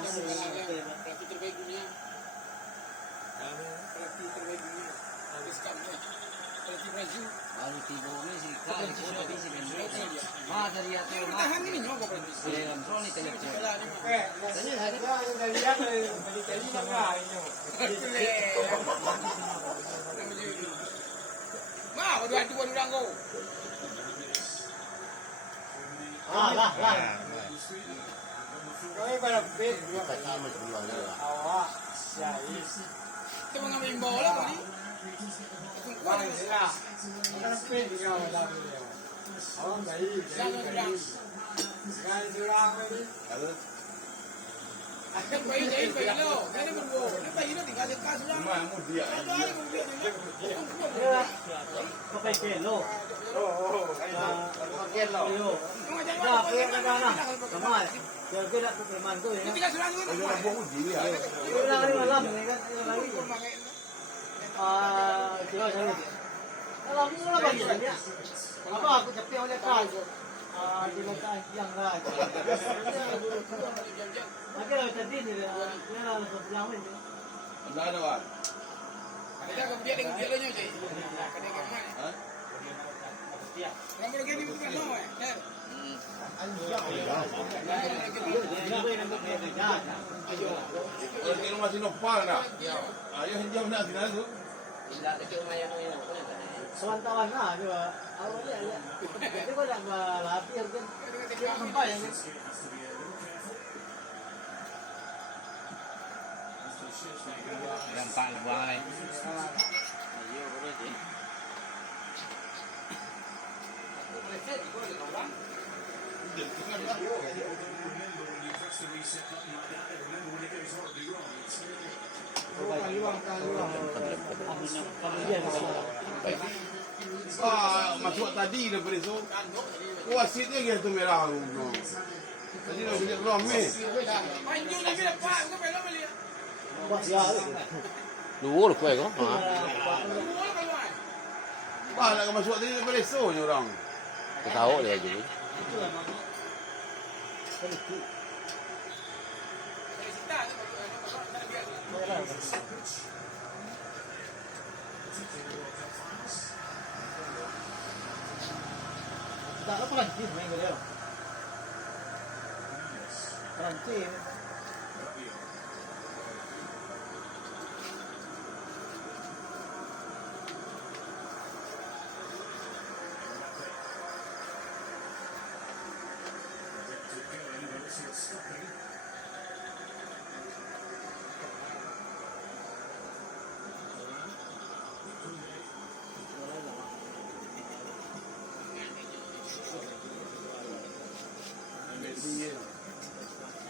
Pelatih terbaik dunia. Pelatih terbaik dunia. Pelatih Brazil. Tahan ini nyoba pelatih. Mau dua tu orang kau. Lah. Kau pada pet dua. Awak. Kita mengambil bola kau ni. Bang lah. Mana pet dia awak dia. Awak baik. Jangan curang ni. Kan bayi lo. Kan dia berbau. Dia bayi lo tinggal dekat sudah. Mau dia. Kau pakai lo. Pakai lo. Dah, dah. Sama. Biar kita nak preman tu ya. Tinggal sudah juga. Mau dia. Orang ni malam ni kan lagi. Kira saya. Kalau mula bagi dia. Apa aku capek oleh kau. Di lokal yang lah. Agak tadi ni dia nak bilang ni. Ada apa? Ada kemudian dengan dia nya je. Kena kemana? Hah? Kamu lagi ni bukan mau eh. Orang rumah sini nopal nak. Ayah hijau nak sini tu. Sewantawan lah dia. Awak dia. Dia kau nak latih kan. Dia sampai yang ni. Gampang buang. Masuk tadi daripada tu. Wasitnya gitu merah. Tadi dah jadi rom ni. Panjang lagi lepas, kau belok balik. Buat dia. Dua lu kuih kau. Bah nak masuk tadi daripada so ni orang. Kita tahu dia je. Tak apa Perancis main dia. Perancis.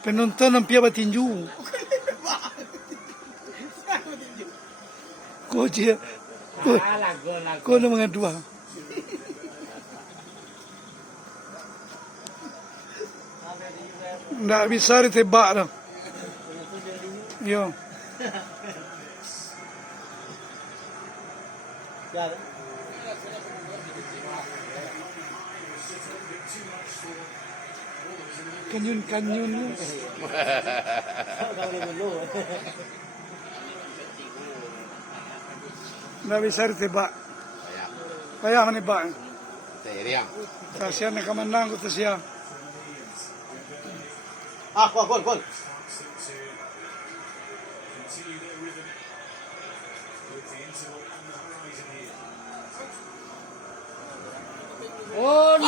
Penonton ng Piaba Tinju. Ko na mga dua. Nggak bisa ditebak dah. Yo. Ya. Kanyun-kanyun. Kau boleh dulu. Nggak bisa ditebak. Kaya menebak. Teriak. Kasihan na kamanang ko to siya. Gol. Oh,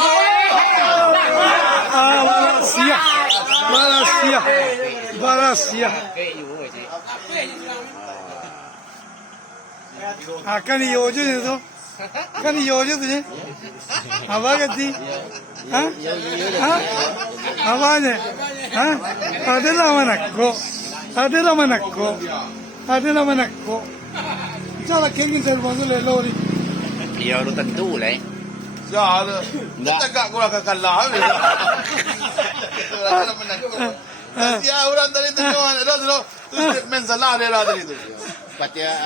Balasia. Kan yojo itu. Kan yojo tu je. Apa kati? Hah? Apanya? Hah? Ada nama nakko. Jangan kengin terbang le lori. dia lu tentu lah. Ya, tak kau nak kalah. Dia orang tadi tu, ada tu, tu mensalah dia lah tadi tu. Patia